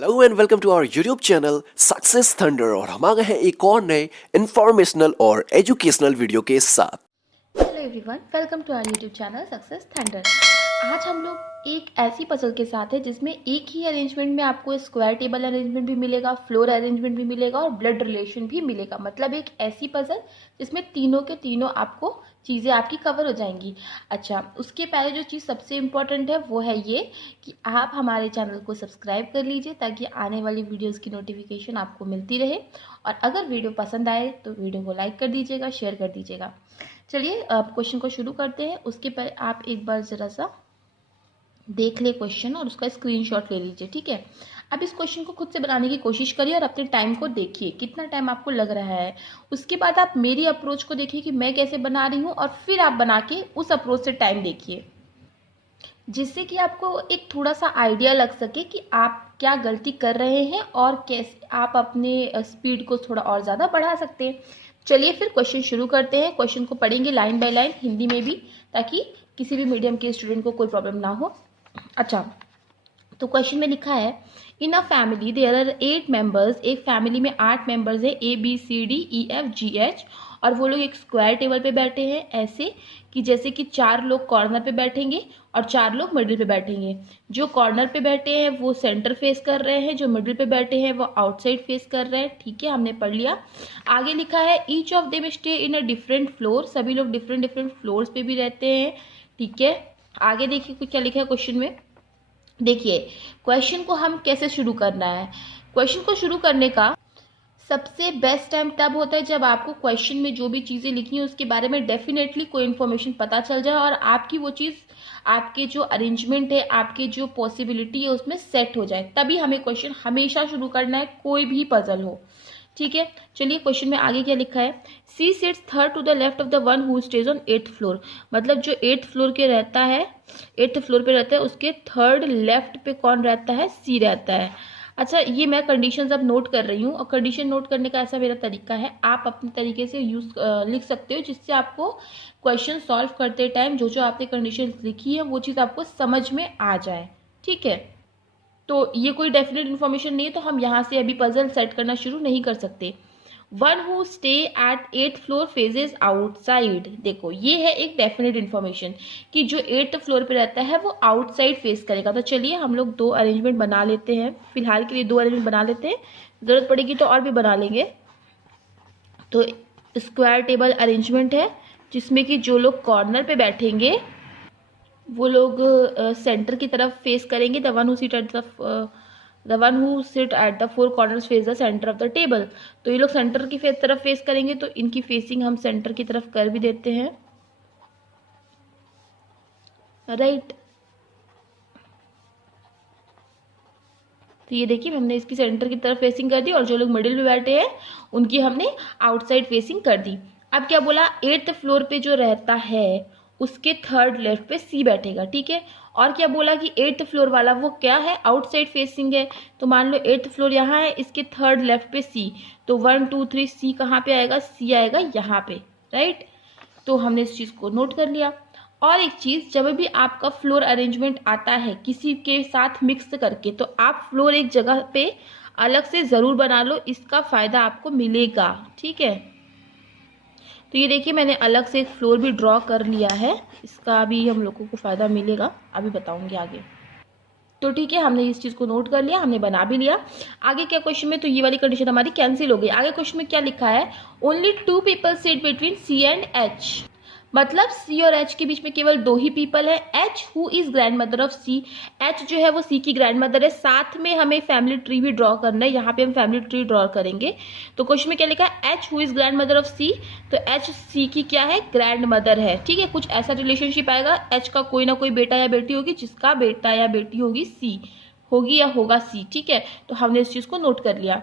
Hello and welcome to our YouTube channel success thunder. और हम आ गए हैं एक और नए इंफॉर्मेशनल और एजुकेशनल वीडियो के साथ। Hello everyone, welcome to our YouTube channel success thunder. आज हम लोग एक ऐसी पजल के साथ है जिसमें एक ही अरेंजमेंट में आपको स्क्वायर टेबल अरेंजमेंट भी मिलेगा, फ्लोर अरेंजमेंट भी मिलेगा और ब्लड रिलेशन भी मिलेगा। मतलब एक ऐसी पजल जिसमें तीनों के तीनों आपको चीज़ें आपकी कवर हो जाएंगी। अच्छा, उसके पहले जो चीज़ सबसे इम्पॉर्टेंट है वो है ये कि आप हमारे चैनल को सब्सक्राइब कर लीजिए ताकि आने वाली वीडियोज़ की नोटिफिकेशन आपको मिलती रहे। और अगर वीडियो पसंद आए तो वीडियो को लाइक कर दीजिएगा, शेयर कर दीजिएगा। चलिए अब क्वेश्चन को शुरू करते हैं। उसके पहले आप एक बार ज़रा सा देख ले क्वेश्चन और उसका स्क्रीनशॉट ले लीजिए, ठीक है। अब इस क्वेश्चन को खुद से बनाने की कोशिश करिए और अपने टाइम को देखिए कितना टाइम आपको लग रहा है। उसके बाद आप मेरी अप्रोच को देखिए कि मैं कैसे बना रही हूँ और फिर आप बना के उस अप्रोच से टाइम देखिए, जिससे कि आपको एक थोड़ा सा आइडिया लग सके कि आप क्या गलती कर रहे हैं और कैसे आप अपने स्पीड को थोड़ा और ज़्यादा बढ़ा सकते हैं। चलिए फिर क्वेश्चन शुरू करते हैं। क्वेश्चन को पढ़ेंगे लाइन बाय लाइन हिंदी में भी, ताकि किसी भी मीडियम के स्टूडेंट को कोई प्रॉब्लम ना हो। अच्छा, तो क्वेश्चन में लिखा है in a family there are 8 members. एक फैमिली में 8 मेंबर्स है, ABCDEFGH, और वो लोग एक स्क्वायर टेबल पे बैठे हैं ऐसे कि जैसे कि 4 लोग कॉर्नर पे बैठेंगे और 4 लोग मिडिल पे बैठेंगे। जो कॉर्नर पे बैठे हैं वो सेंटर फेस कर रहे हैं, जो मिडिल पे बैठे हैं वो आउटसाइड फेस कर रहे हैं। ठीक है, हमने पढ़ लिया। आगे लिखा है each of them stay in a different floor. सभी लोग डिफरेंट डिफरेंट फ्लोर्स पे भी रहते हैं। ठीक है, आगे देखिए कुछ क्या लिखा है क्वेश्चन में। देखिए क्वेश्चन को हम कैसे शुरू करना है। क्वेश्चन को शुरू करने का सबसे बेस्ट टाइम तब होता है जब आपको क्वेश्चन में जो भी चीज़ें लिखी हैं उसके बारे में डेफिनेटली कोई इन्फॉर्मेशन पता चल जाए और आपकी वो चीज़, आपके जो अरेंजमेंट है, आपके जो पॉसिबिलिटी है उसमें सेट हो जाए। तभी हमें क्वेश्चन हमेशा शुरू करना है, कोई भी पजल हो। ठीक है, चलिए क्वेश्चन में आगे क्या लिखा है। C sits third to the left of the one who stays on 8th floor. मतलब जो 8th फ्लोर के रहता है, 8th फ्लोर पे रहता है, उसके थर्ड लेफ्ट पे कौन रहता है? सी रहता है। अच्छा, ये मैं कंडीशंस अब नोट कर रही हूँ और कंडीशन नोट करने का ऐसा मेरा तरीका है, आप अपने तरीके से लिख सकते हो, जिससे आपको क्वेश्चन सॉल्व करते टाइम जो जो आपने कंडीशन लिखी है वो चीज़ आपको समझ में आ जाए। ठीक है, तो ये कोई डेफिनेट इन्फॉर्मेशन नहीं है, तो हम यहाँ से अभी पजल सेट करना शुरू नहीं कर सकते। One who stay at 8th floor phases outside. देखो ये है एक डेफिनेट इन्फॉर्मेशन कि जो 8th फ्लोर पे रहता है वो आउटसाइड फेस करेगा। तो चलिए हम लोग 2 अरेंजमेंट बना लेते हैं, फिलहाल के लिए 2 अरेंजमेंट बना लेते हैं, जरूरत पड़ेगी तो और भी बना लेंगे। तो स्क्वायर टेबल अरेंजमेंट है जिसमें कि जो लोग कॉर्नर पे बैठेंगे वो लोग सेंटर की तरफ फेस करेंगे। The one who sit at the 4 corners face the centre of the table. तो ये लोग सेंटर की तरफ फेस करेंगे, तो इनकी फेसिंग हम सेंटर की तरफ कर भी देते हैं। राइट, तो ये देखिए हमने इसकी सेंटर की तरफ फेसिंग कर दी और जो लोग मिडिल में बैठे हैं उनकी हमने आउटसाइड फेसिंग कर दी। अब क्या बोला, 8th फ्लोर पे जो रहता है उसके थर्ड लेफ्ट पे सी बैठेगा। ठीक है, और क्या बोला कि 8th फ्लोर वाला वो क्या है? आउटसाइड फेसिंग है। तो मान लो 8th फ्लोर यहाँ है, इसके थर्ड लेफ्ट पे सी, तो 1 2 3 सी कहाँ पे आएगा? सी आएगा यहाँ पे। राइट, तो हमने इस चीज़ को नोट कर लिया। और एक चीज़, जब भी आपका फ्लोर अरेंजमेंट आता है किसी के साथ मिक्स करके, तो आप फ्लोर एक जगह पे अलग से ज़रूर बना लो, इसका फ़ायदा आपको मिलेगा। ठीक है, तो ये देखिए मैंने अलग से एक फ्लोर भी ड्रॉ कर लिया है, इसका भी हम लोगों को फ़ायदा मिलेगा, अभी बताऊंगी आगे। तो ठीक है, हमने इस चीज़ को नोट कर लिया, हमने बना भी लिया। आगे क्या क्वेश्चन में, तो ये वाली कंडीशन हमारी कैंसिल हो गई। आगे क्वेश्चन में क्या लिखा है, only 2 people sit between C and H. मतलब सी और एच के बीच में केवल 2 ही पीपल है। H who is grand mother of C, H जो है वो सी की ग्रैंड मदर है। साथ में हमें फैमिली ट्री भी ड्रॉ करना है, यहाँ पे हम फैमिली ट्री ड्रॉ करेंगे। तो क्वेश्चन में क्या लिखा है, H who is grand mother of C, तो एच सी की क्या है? ग्रैंड मदर है। ठीक है, कुछ ऐसा रिलेशनशिप आएगा, एच का कोई ना कोई बेटा या बेटी होगी, जिसका बेटा या बेटी होगी सी, होगी या होगा सी। ठीक है, तो हमने इस चीज को नोट कर लिया।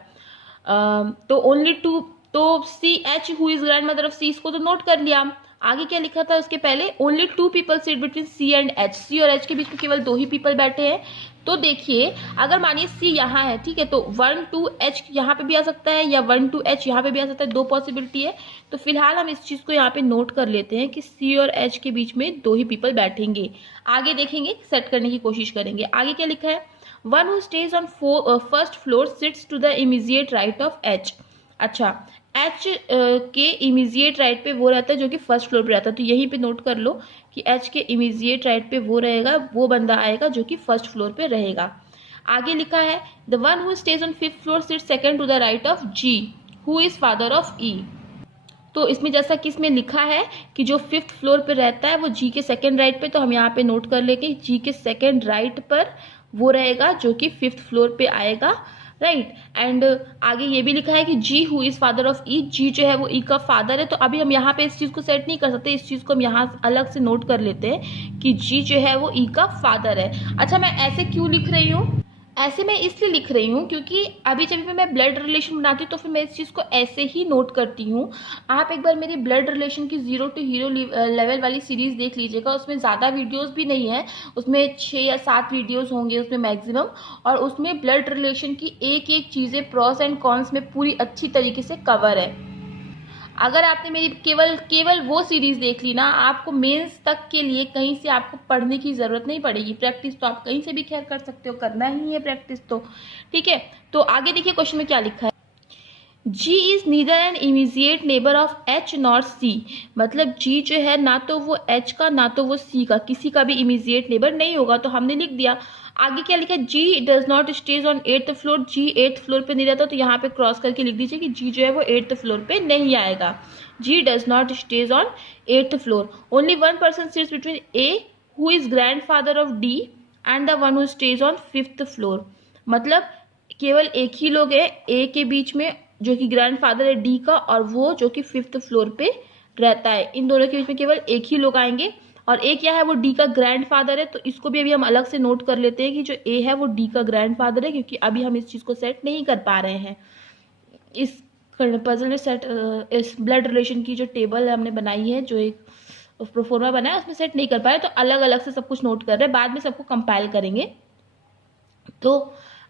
तो ओनली 2, तो C H who is grand mother of C, इसको तो नोट कर लिया। आगे क्या लिखा था उसके पहले, only 2 people sit between C and H, C और एच के बीच में केवल 2 ही पीपल बैठे हैं। तो देखिए अगर मानिए सी यहाँ है, ठीक है, तो 1 2 एच यहाँ पे भी आ सकता है या 1 2 एच यहाँ पे भी आ सकता है, 2 पॉसिबिलिटी है। तो फिलहाल हम इस चीज को यहाँ पे नोट कर लेते हैं कि सी और एच के बीच में 2 ही पीपल बैठेंगे। आगे देखेंगे, सेट करने की कोशिश करेंगे। आगे क्या लिखा है, one who stays on first floor sits to the immediate right of H. अच्छा, एच के इमीजिएट राइट पे वो रहता है जो कि फर्स्ट फ्लोर पे रहता है, तो यहीं पे नोट कर लो कि एच के इमीजिएट राइट पे वो रहेगा, वो बंदा आएगा जो कि फर्स्ट फ्लोर पे रहेगा। आगे लिखा है the one who stays on fifth floor sits second to the right of G who is father of E. तो इसमें जैसा कि इसमें लिखा है कि जो फिफ्थ फ्लोर पे रहता है वो जी के सेकंड राइट पे, तो हम यहाँ पे नोट कर लेंगे जी के सेकंड राइट पर वो रहेगा जो कि फिफ्थ फ्लोर पे आएगा, राइट। एंड आगे ये भी लिखा है कि जी हु इज फादर ऑफ ई, जी जो है वो ई का फादर है। तो अभी हम यहाँ पे इस चीज को सेट नहीं कर सकते, इस चीज को हम यहाँ अलग से नोट कर लेते हैं कि जी जो है वो ई का फादर है। अच्छा, मैं ऐसे क्यों लिख रही हूँ? ऐसे मैं इसलिए लिख रही हूँ क्योंकि अभी जब भी मैं ब्लड रिलेशन बनाती हूँ तो फिर मैं इस चीज़ को ऐसे ही नोट करती हूँ। आप एक बार मेरी ब्लड रिलेशन की 0 to हीरो लेवल वाली सीरीज़ देख लीजिएगा, उसमें ज़्यादा वीडियोस भी नहीं है, उसमें 6 या 7 वीडियोस होंगे उसमें मैक्सिमम, और उसमें ब्लड रिलेशन की एक एक चीज़ें प्रॉस एंड कॉन्स में पूरी अच्छी तरीके से कवर है। अगर आपने मेरी केवल वो सीरीज देख ली ना, आपको मेंस तक के लिए कहीं से आपको पढ़ने की जरूरत नहीं पड़ेगी। प्रैक्टिस तो आप कहीं से भी खैर कर सकते हो, करना ही है प्रैक्टिस तो, ठीक है। तो आगे देखिए क्वेश्चन में क्या लिखा है, G is neither an immediate neighbour of H not C। मतलब G जो है ना तो वो H का ना तो वो C का, किसी का भी इमीजिएट नेबर नहीं होगा, तो हमने लिख दिया। आगे क्या लिखा है, G does not stage on 8th floor, G 8th floor पे नहीं रहता, तो यहाँ पे क्रॉस करके लिख दीजिए कि G जो है वो 8th फ्लोर पे नहीं आएगा। G does not stage on 8th floor, only one person sits between A who is grand father of D and the one who stays on 5th floor. मतलब केवल एक ही लोग है A के बीच में जो कि ग्रैंड फादर है D का, और वो जो कि 5th फ्लोर पे रहता है। इन दोनों के बीच में केवल एक ही लोग आएंगे, और एक क्या है वो D का ग्रैंड फादर है, तो इसको भी अभी हम अलग से नोट कर लेते हैं कि जो A है वो D का ग्रैंड फादर है, क्योंकि अभी हम इस चीज़ को सेट नहीं कर पा रहे हैं। इस पजल में सेट इस ब्लड रिलेशन की जो टेबल हमने बनाई है, जो एक प्रोफोर्मा बनाया है, उसमें सेट नहीं कर पाए, तो अलग अलग से सब कुछ नोट कर रहे हैं, बाद में सबको कंपाइल करेंगे। तो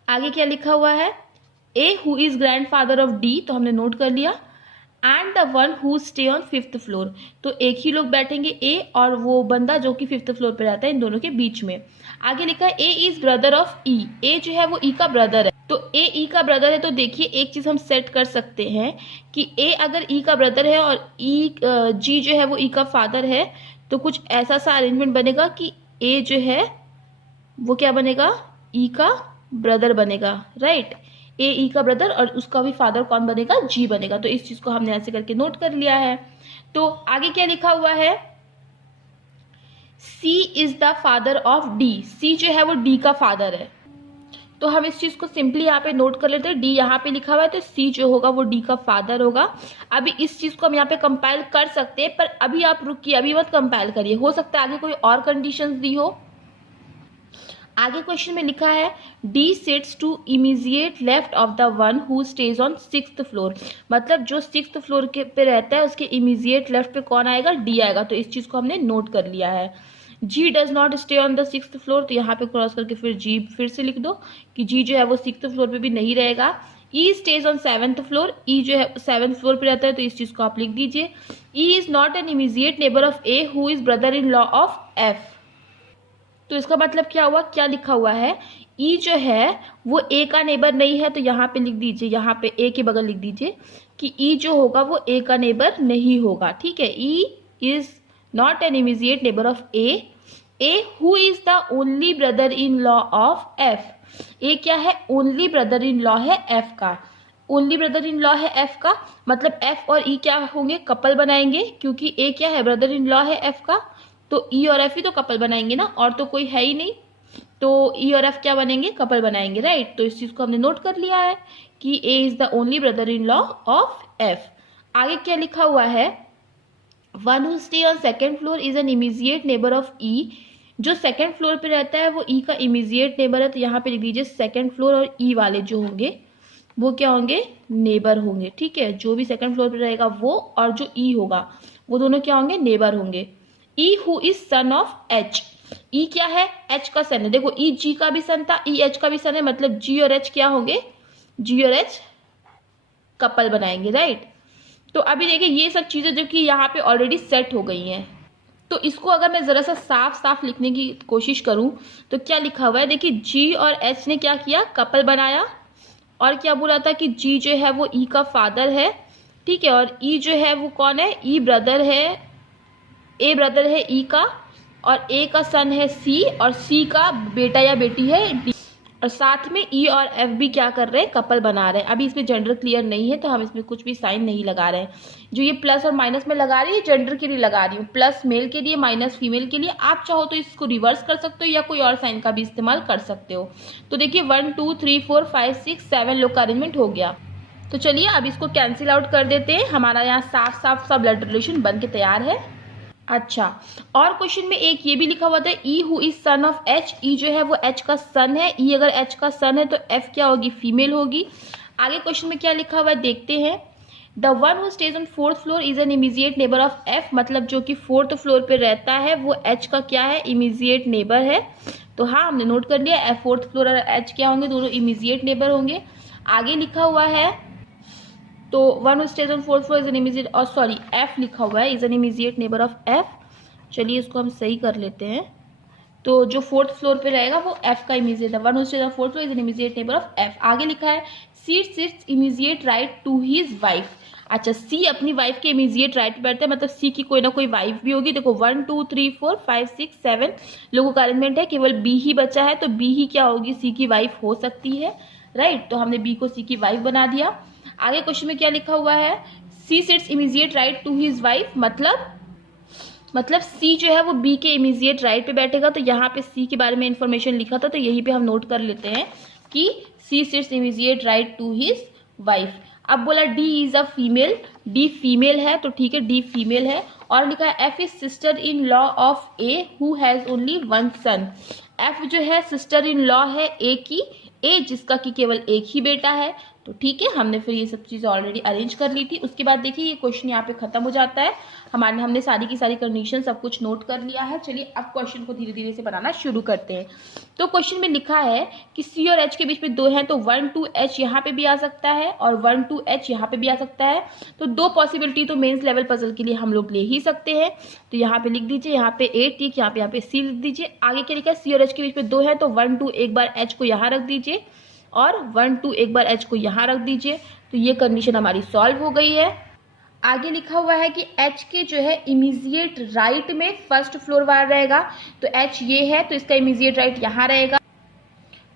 आगे क्या लिखा हुआ है, A who is grand father of D, तो हमने नोट कर लिया, and the one who stay on 5th floor, तो एक ही लोग बैठेंगे A और वो बंदा जो कि 5th फ्लोर पे रहता है, इन दोनों के बीच में। आगे लिखा है A is brother of E, A जो है वो E का ब्रदर है, तो A E का ब्रदर है, तो देखिए एक चीज हम सेट कर सकते हैं कि A अगर E का ब्रदर है और G जो है वो E का फादर है, तो कुछ ऐसा सा अरेंजमेंट बनेगा कि A जो है वो क्या बनेगा, E का ब्रदर बनेगा, राइट। ए ई का ब्रदर, और उसका भी फादर कौन बनेगा, जी बनेगा। तो इस चीज को हमने ऐसे करके नोट कर लिया है। तो आगे क्या लिखा हुआ है, C is the father of D, C जो है वो डी का फादर है, तो हम इस चीज को सिंपली यहाँ पे नोट कर लेते हैं। डी यहाँ पे लिखा हुआ है, तो सी जो होगा वो डी का फादर होगा। अभी इस चीज को हम यहाँ पे कंपाइल कर सकते हैं, पर अभी आप रुकिए, अभी मत कंपाइल करिए, हो सकता है आगे कोई और कंडीशंस दी हो। आगे क्वेश्चन में लिखा है D sits to immediate left of the one who stays on 6th floor, मतलब जो 6th फ्लोर के पे रहता है उसके इमीजिएट लेफ्ट पे कौन आएगा, D आएगा। तो इस चीज को हमने नोट कर लिया है। G does not stay on the 6th floor, तो यहाँ पे क्रॉस करके फिर G फिर से लिख दो कि G जो है वो 6th फ्लोर पे भी नहीं रहेगा। E stage on 7th floor, E जो है 7th फ्लोर पे रहता है, तो इस चीज को आप लिख दीजिए। E is not an immediate neighbour of A who is brother in law of F। तो इसका मतलब क्या हुआ, क्या लिखा हुआ है, ई जो है वो ए का नेबर नहीं है, तो यहाँ पे लिख दीजिए, यहाँ पे ए के बगल लिख दीजिए कि ई जो होगा वो ए का नेबर नहीं होगा, ठीक है। E is not an immediate neighbour of A who is the only brother in law of F. A क्या है, ओनली ब्रदर इन लॉ है एफ का, ओनली ब्रदर इन लॉ है एफ का, मतलब एफ और ई क्या होंगे, कपल बनाएंगे, क्योंकि ए क्या है, ब्रदर इन लॉ है एफ का, तो ई और एफ ही तो कपल बनाएंगे ना, और तो कोई है ही नहीं, तो ई और एफ क्या बनेंगे, कपल बनाएंगे, राइट। तो इस चीज को हमने नोट कर लिया है कि A is the only brother in law of F. आगे क्या लिखा हुआ है, one who stay on 2nd floor is an immediate neighbour of E, जो 2nd फ्लोर पे रहता है वो ई का इमीजिएट नेबर है, तो यहाँ पे लिख दीजिए 2nd फ्लोर और ई वाले जो होंगे वो क्या होंगे, नेबर होंगे, ठीक है। जो भी 2nd फ्लोर पे रहेगा वो, और जो ई होगा वो दोनों क्या होंगे, नेबर होंगे। E who is son of H, E क्या है, एच का सन है, देखो ई जी का भी सन था, ई एच का भी सन है, मतलब जी और एच क्या होंगे, जी और एच कपल बनाएंगे, राइट। तो अभी देखिए ये सब चीजें जो कि यहाँ पे ऑलरेडी सेट हो गई हैं, तो इसको अगर मैं ज़रा सा साफ साफ लिखने की कोशिश करूं तो क्या लिखा हुआ है, देखिए जी और एच ने क्या किया, कपल बनाया। और क्या बोला था कि जी जो है वो ई का फादर है, ठीक है, और ई जो है वो कौन है, ई ब्रदर है, ए ब्रदर है ई का, और ए का सन है सी, और सी का बेटा या बेटी है डी। और साथ में ई और एफ भी क्या कर रहे हैं, कपल बना रहे हैं। अभी इसमें जेंडर क्लियर नहीं है तो हम इसमें कुछ भी साइन नहीं लगा रहे हैं। जो ये प्लस और माइनस में लगा रही है जेंडर के लिए लगा रही हूँ, प्लस मेल के लिए माइनस फीमेल के लिए। आप चाहो तो इसको रिवर्स कर सकते हो या कोई और साइन का भी इस्तेमाल कर सकते हो। तो देखिए 1 2 3 4 5 6 7 लोग का अरेंजमेंट हो गया। तो चलिए अब इसको कैंसिल आउट कर देते हैं, हमारा यहाँ साफ साफ सा ब्लड रिलेशन बन के तैयार है। अच्छा, और क्वेश्चन में एक ये भी लिखा हुआ था, E who is son of H, E जो है वो एच का सन है, ई अगर एच का सन है तो एफ क्या होगी, फीमेल होगी। आगे क्वेश्चन में क्या लिखा हुआ है देखते हैं, the one who stays on 4th floor is an immediate neighbour of F, मतलब जो कि 4th फ्लोर पे रहता है वो एच का क्या है, इमीजिएट नेबर है। तो हाँ हमने नोट कर लिया, एफ 4th फ्लोर और एच क्या होंगे, दोनों इमीजिएट नेबर होंगे। आगे लिखा हुआ है, तो one who stays on 4th floor is an immediate, और सॉरी एफ लिखा हुआ है, is an immediate neighbour of F. चलिए इसको हम सही कर लेते हैं। तो जो 4th फ्लोर पे रहेगा वो एफ का इमीजिएट है, one who stays on 4th floor is an immediate neighbour of F. आगे लिखा है C sits immediate right to his wife. अच्छा, सी अपनी वाइफ के इमीजिएट राइट पे बैठते हैं, मतलब सी की कोई ना कोई वाइफ भी होगी। देखो 1 2 3 4 5 6 7 लोगों का अरेंजमेंट है, केवल बी ही बचा है, तो बी ही क्या होगी, सी की वाइफ हो सकती है, राइट। तो हमने बी को सी की वाइफ बना दिया। आगे क्वेश्चन में क्या लिखा हुआ है, C sits immediate right to his wife, मतलब सी जो है वो बी के इमीजिएट राइट पे बैठेगा। तो यहाँ पे सी के बारे में इंफॉर्मेशन लिखा था तो यहीं पे हम नोट कर लेते हैं कि C sits immediate right to his wife. अब बोला D is a female, D female है तो ठीक है, डी फीमेल है। और लिखा है F is sister in law of A who has only one son. F जो है सिस्टर इन लॉ है ए की, ए जिसका कि केवल एक ही बेटा है। तो ठीक है, हमने फिर ये सब चीज़ें ऑलरेडी अरेंज कर ली थी। उसके बाद देखिए ये क्वेश्चन यहाँ पे खत्म हो जाता है, हमने सारी की सारी कंडीशन सब कुछ नोट कर लिया है। चलिए अब क्वेश्चन को धीरे धीरे से बनाना शुरू करते हैं। तो क्वेश्चन में लिखा है कि सी और एच के बीच में दो हैं, तो 1 2 एच यहाँ पे भी आ सकता है और 1 2 एच यहाँ पे भी आ सकता है। तो दो पॉसिबिलिटी तो मेंस लेवल पजल के लिए हम लोग ले ही सकते हैं। तो यहाँ पे लिख दीजिए, यहाँ पे ए टिक, यहाँ पे सी लिख दीजिए। आगे क्या लिखा है, सी और एच के बीच में दो है, तो 1 2 एक बार एच को यहाँ रख दीजिए और 1 2 एक बार एच को यहाँ रख दीजिए। तो ये कंडीशन हमारी सॉल्व हो गई है। आगे लिखा हुआ है कि एच के जो है इमीजिएट राइट में फर्स्ट फ्लोर वाला रहेगा, तो एच ये है तो इसका इमीजिएट राइट यहाँ रहेगा।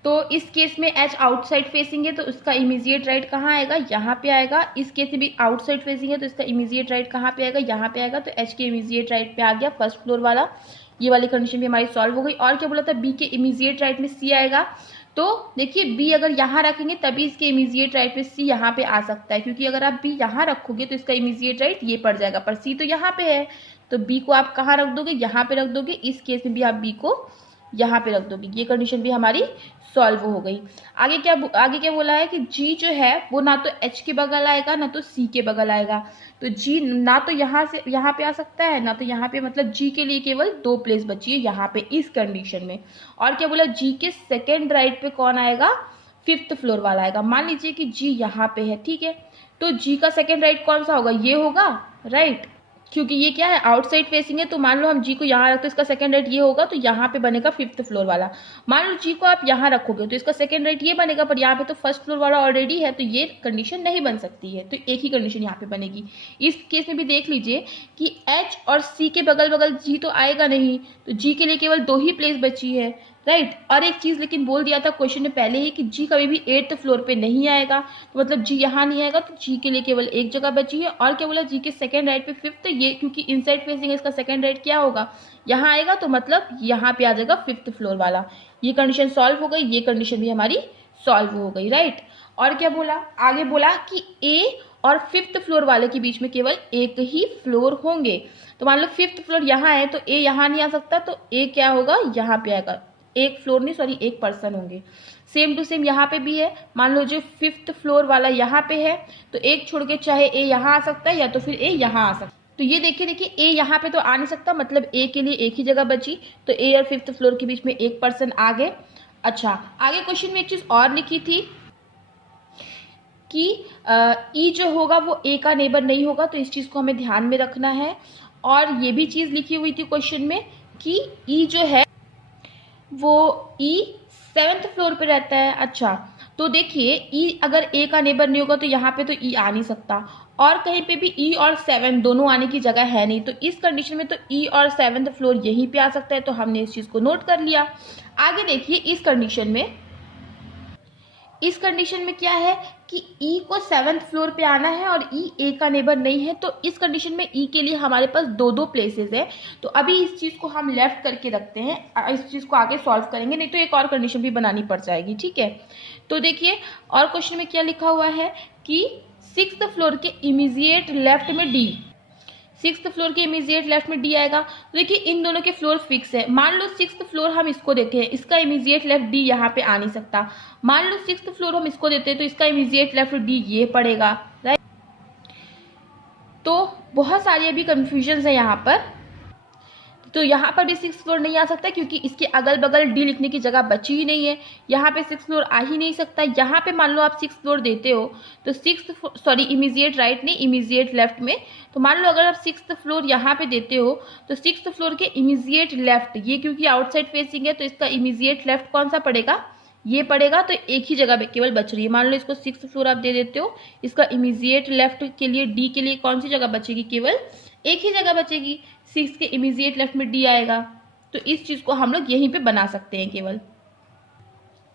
तो इस केस में एच आउटसाइड फेसिंग है तो उसका इमीजिएट राइट कहाँ आएगा, यहाँ पे आएगा। इस केस में भी आउटसाइड फेसिंग है तो इसका इमीजिएट राइट कहाँ पे आएगा, यहाँ पे आएगा। तो एच के इमीजिएट राइट पे आ गया फर्स्ट फ्लोर वाला, ये वाली कंडीशन भी हमारी सॉल्व हो गई। और क्या बोला था, बी के इमीजिएट राइट में सी आएगा। तो देखिए बी अगर यहाँ रखेंगे तभी इसके इमीजिएट राइट पे सी यहाँ पे आ सकता है, क्योंकि अगर आप बी यहाँ रखोगे तो इसका इमीजिएट राइट ये पड़ जाएगा, पर सी तो यहाँ पे है। तो बी को आप कहाँ रख दोगे, यहाँ पे रख दोगे। इस केस में भी आप बी को यहाँ पे रख दोगे। ये कंडीशन भी हमारी सॉल्व हो गई। आगे क्या बोला है कि जी जो है वो ना तो एच के बगल आएगा ना तो सी के बगल आएगा। तो जी ना तो यहाँ से यहाँ पे आ सकता है ना तो यहाँ पे, मतलब जी के लिए केवल दो प्लेस बची है यहाँ पे इस कंडीशन में। और क्या बोला, जी के सेकेंड राइट पे कौन आएगा, 5th फ्लोर वाला आएगा। मान लीजिए कि जी यहाँ पे है, ठीक है, तो जी का सेकेंड राइट कौन सा होगा, ये होगा, राइट, क्योंकि ये क्या है आउटसाइड फेसिंग है। तो मान लो हम जी को यहाँ रखते, इसका सेकंड राइट ये होगा, तो यहाँ पे बनेगा 5th फ्लोर वाला। मान लो जी को आप यहाँ रखोगे तो इसका सेकंड राइट ये बनेगा, पर यहाँ पे तो फर्स्ट फ्लोर वाला ऑलरेडी है, तो ये कंडीशन नहीं बन सकती है। तो एक ही कंडीशन यहाँ पे बनेगी। इस केस में भी देख लीजिए कि एच और सी के बगल बगल जी तो आएगा नहीं, तो जी के लिए केवल दो ही प्लेस बची है, राइट। और एक चीज लेकिन बोल दिया था क्वेश्चन में पहले ही कि जी कभी भी 8th फ्लोर पे नहीं आएगा, तो मतलब जी यहाँ नहीं आएगा, तो जी के लिए केवल एक जगह बची है। और क्या बोला, जी के सेकंड राइट पे 5th, ये क्योंकि इनसाइड फेसिंग है, इसका सेकंड राइट क्या होगा, यहाँ आएगा, तो मतलब यहाँ पे आ जाएगा 5th फ्लोर वाला। ये कंडीशन सॉल्व हो गई, ये कंडीशन भी हमारी सॉल्व हो गई, राइट। और क्या बोला, आगे बोला कि ए और 5th फ्लोर वाले के बीच में केवल एक ही फ्लोर होंगे। तो मान लो 5th फ्लोर यहाँ है तो ए यहाँ नहीं आ सकता, तो ए क्या होगा, यहाँ पे आएगा। एक फ्लोर नहीं, सॉरी एक पर्सन होंगे। सेम टू सेम यहाँ पे भी है, मान लो जो 5th फ्लोर वाला यहाँ पे है तो एक छोड़ के चाहे ए यहाँ आ सकता है या तो फिर ए यहाँ आ सकता है। तो ये देखिए ए यहाँ पे तो आ नहीं सकता, मतलब ए के लिए एक ही जगह बची, तो ए और 5th फ्लोर के बीच में एक पर्सन आ गए। अच्छा, आगे क्वेश्चन में एक चीज और लिखी थी कि ई जो होगा वो ए का नेबर नहीं होगा, तो इस चीज को हमें ध्यान में रखना है। और ये भी चीज़ लिखी हुई थी क्वेश्चन में कि ई जो है वो ई 7th फ्लोर पे रहता है। अच्छा, तो देखिए ई अगर ए का नेबर नहीं होगा तो यहाँ पे तो ई आ नहीं सकता, और कहीं पे भी ई और 7 दोनों आने की जगह है नहीं, तो इस कंडीशन में तो ई और 7th फ्लोर यहीं पे आ सकता है, तो हमने इस चीज़ को नोट कर लिया। आगे देखिए इस कंडीशन में क्या है कि ई को 7th फ्लोर पे आना है और ई ए का नेबर नहीं है, तो इस कंडीशन में ई के लिए हमारे पास दो प्लेसेस है। तो अभी इस चीज़ को हम लेफ्ट करके रखते हैं, इस चीज़ को आगे सॉल्व करेंगे, नहीं तो एक और कंडीशन भी बनानी पड़ जाएगी। ठीक है, तो देखिए और क्वेश्चन में क्या लिखा हुआ है कि 6th फ्लोर के इमीडिएट लेफ्ट में डी, 6th फ्लोर के इमीडिएट लेफ्ट में डी आएगा। तो देखिए इन दोनों के फ्लोर फिक्स है। मान लो 6th फ्लोर हम इसको देते हैं, इसका इमीडिएट लेफ्ट डी यहाँ पे आ नहीं सकता। मान लो 6th फ्लोर हम इसको देते हैं तो इसका इमीडिएट लेफ्ट डी ये पड़ेगा, राइट। तो बहुत सारी अभी कंफ्यूजन है यहाँ पर। तो यहाँ पर भी 6th फ्लोर नहीं आ सकता क्योंकि इसके अगल बगल डी लिखने की जगह बची ही नहीं है, यहाँ पे 6th फ्लोर आ ही नहीं सकता। यहाँ पे मान लो आप 6th फ्लोर देते हो तो इमीडिएट राइट नहीं, इमीडिएट लेफ्ट में। तो मान लो अगर आप 6th फ्लोर यहाँ पे देते हो तो 6th फ्लोर के इमीडिएट लेफ्ट, ये क्योंकि आउटसाइड फेसिंग है तो इसका इमीडिएट लेफ्ट कौन सा पड़ेगा, ये पड़ेगा। तो एक ही जगह केवल बच रही है। मान लो इसको 6th फ्लोर आप दे देते हो, इसका इमीडिएट लेफ्ट के लिए डी के लिए कौन सी जगह बचेगी, केवल एक ही जगह बचेगी, 6 के इमीडिएट लेफ्ट में डी आएगा। तो इस चीज को हम लोग यहीं पे बना सकते हैं केवल।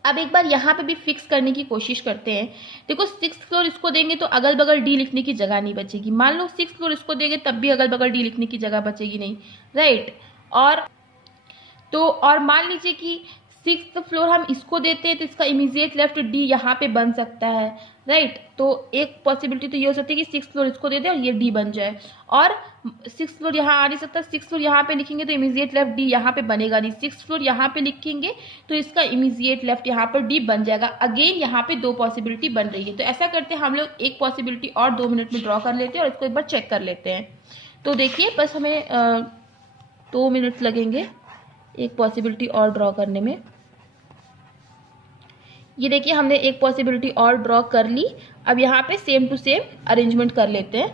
अब एक बार यहाँ पे भी फिक्स करने की कोशिश करते हैं। देखो 6th फ्लोर इसको देंगे तो अगल बगल डी लिखने की जगह नहीं बचेगी। मान लो 6th फ्लोर इसको देंगे तब भी अगल बगल डी लिखने की जगह बचेगी नहीं, राइट। और मान लीजिए कि 6th फ्लोर हम इसको देते हैं तो इसका इमीडिएट लेफ्ट डी यहाँ पे बन सकता है, राइट। तो एक पॉसिबिलिटी तो ये हो सकती है कि 6th फ्लोर इसको दे दे और ये डी बन जाए, और 6th फ्लोर यहाँ आ नहीं सकता। 6th फ्लोर यहाँ पे लिखेंगे तो इमीडिएट लेफ्ट डी यहाँ पे बनेगा नहीं। 6th फ्लोर यहाँ पे लिखेंगे तो इसका इमीडिएट लेफ्ट यहाँ पर डी बन जाएगा। अगेन यहाँ पे दो पॉसिबिलिटी बन रही है। तो ऐसा करते हैं हम लोग एक पॉसिबिलिटी और 2 मिनट में ड्रॉ कर लेते हैं और इसको एक बार चेक कर लेते हैं। तो देखिए बस हमें 2 मिनट लगेंगे एक पॉसिबिलिटी और ड्रॉ करने में। ये देखिए हमने एक पॉसिबिलिटी और ड्रॉ कर ली। अब यहाँ पे सेम टू सेम अरेंजमेंट कर लेते हैं।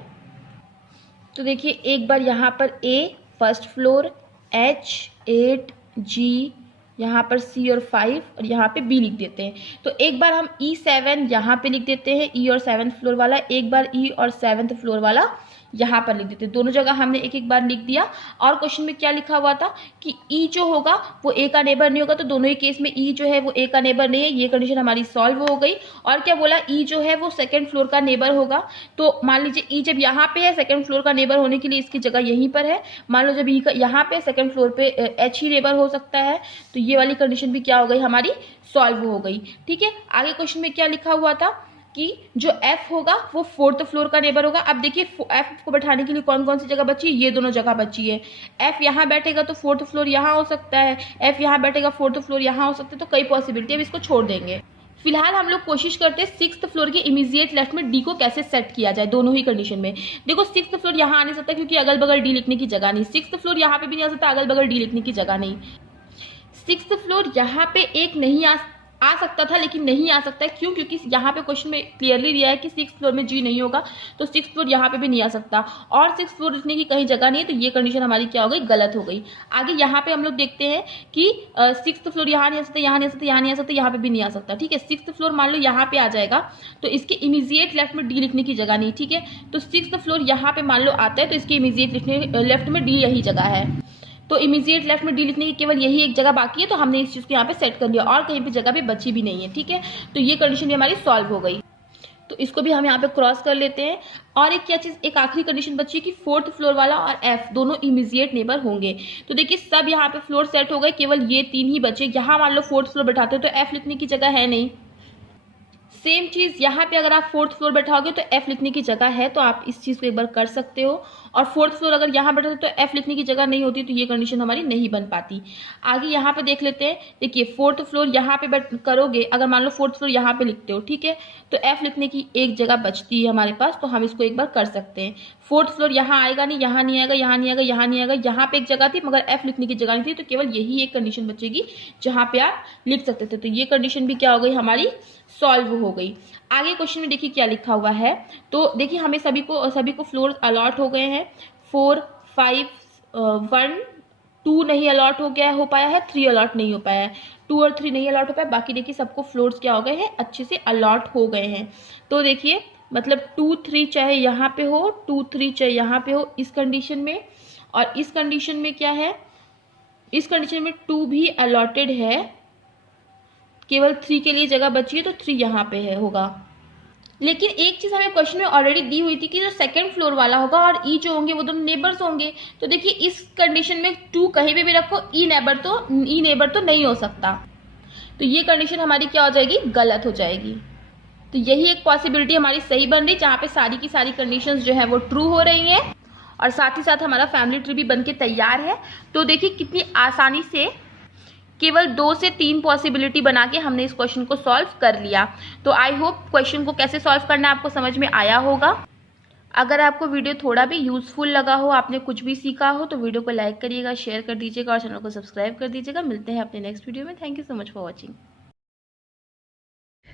तो देखिए एक बार यहाँ पर ए फर्स्ट फ्लोर, H 8 G, यहाँ पर C और 5 और यहाँ पे B लिख देते हैं। तो एक बार हम E7 यहाँ पे लिख देते हैं, E और 7th फ्लोर वाला, एक बार E और 7th फ्लोर वाला यहाँ पर लिख देते हैं। दोनों जगह हमने एक एक बार लिख दिया। और क्वेश्चन में क्या लिखा हुआ था कि ई जो होगा वो ए का नेबर नहीं होगा, तो दोनों ही केस में ई जो है वो ए का नेबर नहीं है। ये कंडीशन हमारी सॉल्व हो गई। और क्या बोला, ई जो है वो 2nd फ्लोर का नेबर होगा। तो मान लीजिए ई जब यहाँ पे है 2nd फ्लोर का नेबर होने के लिए इसकी जगह यहीं पर है। मान लो जब ई यहाँ पे 2nd फ्लोर पे एच ही नेबर हो सकता है, तो ये वाली कंडीशन भी क्या हो गई, हमारी सॉल्व हो गई। ठीक है, आगे क्वेश्चन में क्या लिखा हुआ था कि जो f होगा वो 4th फ्लोर का नेबर होगा। अब देखिए f को बैठाने के लिए कौन कौन सी जगह बची है, ये दोनों जगह बची है। f यहाँ बैठेगा तो 4th फ्लोर यहाँ हो सकता है, f यहाँ बैठेगा 4th फ्लोर यहाँ हो सकता है। तो कई पॉसिबिलिटी, अब इसको छोड़ देंगे। फिलहाल हम लोग कोशिश करते हैं 6th फ्लोर के इमीडिएट लेफ्ट में डी को कैसे सेट किया जाए दोनों ही कंडीशन में। देखो 6th फ्लोर यहाँ आ नहीं सकता क्योंकि अगल बगल डी लिखने की जगह नहीं। 6th फ्लोर यहाँ पे भी नहीं आ सकता, अगल बगल डी लिखने की जगह नहीं। 6th फ्लोर यहाँ पे एक नहीं आ सकता था लेकिन नहीं आ सकता है। क्यों? क्योंकि यहाँ पे क्वेश्चन में क्लियरली दिया है कि 6th फ्लोर में जी नहीं होगा, तो 6th फ्लोर यहाँ पे भी नहीं आ सकता और 6th फ्लोर लिखने की कहीं जगह नहीं है। तो ये कंडीशन हमारी क्या हो गई, गलत हो गई। आगे यहाँ पे हम लोग देखते हैं कि 6th फ्लोर यहाँ नहीं आ सकता, यहाँ नहीं आ सकता, यहाँ नहीं आ सकता, यहाँ पे भी नहीं आ सकता। ठीक है, 6th फ्लोर मान लो यहाँ पे आ जाएगा तो इसके इमीडिएट लेफ्ट में डी लिखने की जगह नहीं। ठीक है, तो 6th फ्लोर यहाँ पे मान लो आता है तो इसके इमीडिएट लेफ्ट में डी यही जगह है। तो इमीडिएट लेफ्ट में डी लिखने की केवल यही एक जगह बाकी है, तो हमने इस चीज़ को यहाँ पे सेट कर लिया और कहीं पे जगह भी बची भी नहीं है। ठीक है, तो ये कंडीशन भी हमारी सॉल्व हो गई। तो इसको भी हम यहाँ पे क्रॉस कर लेते हैं। और एक क्या चीज़, एक आखिरी कंडीशन बची है कि 4th फ्लोर वाला और f दोनों इमीडिएट नेबर होंगे। तो देखिए सब यहाँ पे फ्लोर सेट हो गए, केवल ये 3 ही बचे। यहाँ मान लो 4th फ्लोर बैठाते हो तो f लिखने की जगह है नहीं। सेम चीज़ यहाँ पे अगर आप 4th फ्लोर बैठाओगे तो f लिखने की जगह है, तो आप इस चीज़ को एक बार कर सकते हो। और 4th फ्लोर अगर यहाँ बैठे तो f लिखने की जगह नहीं होती, तो ये कंडीशन हमारी नहीं बन पाती। आगे यहाँ पे देख लेते हैं। देखिए 4th फ्लोर यहाँ पे करोगे, अगर मान लो 4th फ्लोर यहाँ पे लिखते हो, ठीक है, तो f लिखने की एक जगह बचती है हमारे पास, तो हम इसको एक बार कर सकते हैं। 4th फ्लोर यहाँ आएगा नहीं, यहाँ नहीं आएगा, यहाँ नहीं आएगा, यहाँ नहीं आएगा, यहाँ पे एक जगह थी मगर f लिखने की जगह नहीं थी, तो केवल यही एक कंडीशन बचेगी जहाँ पे आप लिख सकते थे। तो ये कंडीशन भी क्या हो गई, हमारी सॉल्व हो गई। आगे क्वेश्चन में देखिए क्या लिखा हुआ है। तो देखिए हमें सभी को फ्लोर अलॉट हो गए हैं, 4, 5 1 2 नहीं अलॉट हो पाया है, 3 अलॉट नहीं हो पाया है, 2 और 3 नहीं अलॉट हो पाया, बाकी देखिए सबको फ्लोर्स क्या हो गए हैं, अच्छे से अलॉट हो गए हैं। तो देखिए मतलब 2 3 चाहे यहाँ पे हो, 2 3 चाहे यहाँ पे हो इस कंडीशन में, और इस कंडीशन में क्या है, इस कंडीशन में 2 भी अलॉटेड है, केवल 3 के लिए जगह बची है, तो 3 यहाँ पे है होगा। लेकिन एक चीज़ हमें क्वेश्चन में ऑलरेडी दी हुई थी कि जो सेकंड फ्लोर वाला होगा और ई जो होंगे वो दोनों नेबर्स होंगे। तो देखिए इस कंडीशन में 2 कहीं पे भी रखो, ई नेबर तो नहीं हो सकता, तो ये कंडीशन हमारी क्या हो जाएगी, गलत हो जाएगी। तो यही एक पॉसिबिलिटी हमारी सही बन रही, जहाँ पे सारी की सारी कंडीशंस जो है वो ट्रू हो रही हैं, और साथ ही साथ हमारा फैमिली ट्री भी बन के तैयार है। तो देखिए कितनी आसानी से केवल 2 से 3 पॉसिबिलिटी बना के हमने इस क्वेश्चन को सॉल्व कर लिया। तो आई होप क्वेश्चन को कैसे सॉल्व करना है आपको समझ में आया होगा। अगर आपको वीडियो थोड़ा भी यूजफुल लगा हो, आपने कुछ भी सीखा हो, तो वीडियो को लाइक करिएगा, शेयर कर दीजिएगा और चैनल को सब्सक्राइब कर दीजिएगा। मिलते हैं अपने नेक्स्ट वीडियो में। Thank you so much for watching.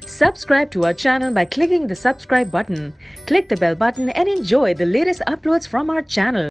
Subscribe to our channel by clicking the subscribe button. Click the bell button and enjoy the latest uploads from our channel.